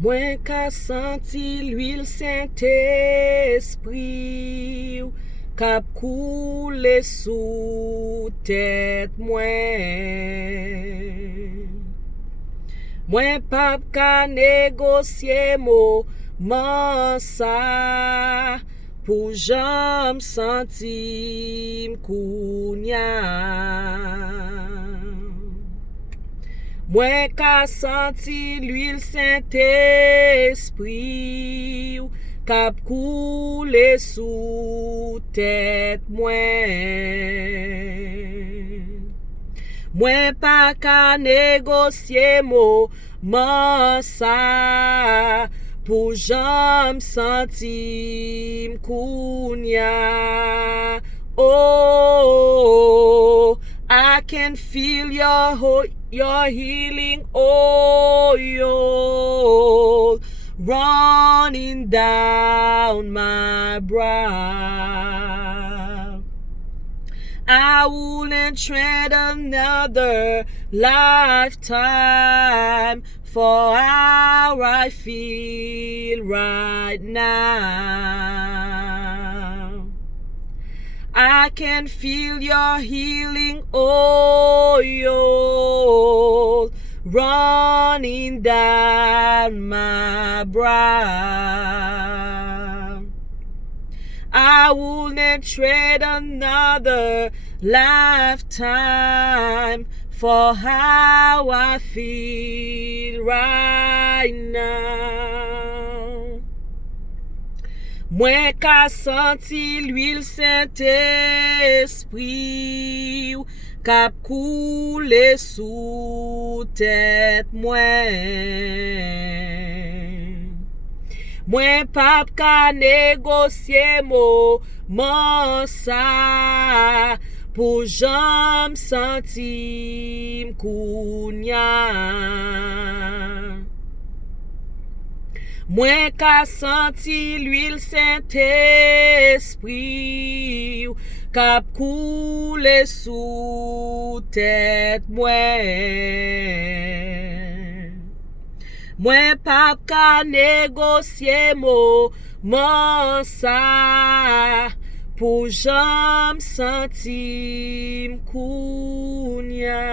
Mwen ka santi l'huile Saint-Esprit kap koule sou tèt mwen. Mwen pap ka negosye moman sa pou jam sentim kounya. Mwen ka santi l'huile Saint-Esprit kap koule sou tèt mwen. Mwen pa ka negosye moman sa pou jam sentim kounya. Oh, I can feel your healing oil running down my brow. I wouldn't trade another lifetime for how I feel right now. I can feel your healing oil running down my brow. I wouldn't trade another lifetime for how I feel right now. Mwen ka santi l'huile Saint-Esprit kap koule sou tèt mwen. Mwen pap ka negosye moman sa pou jam sentim kounya. Mwen ka santi l'huile Saint-Esprit kap koule sou tèt mwen. Mwen pap ka negosye moman sa pou jam sentim kounya.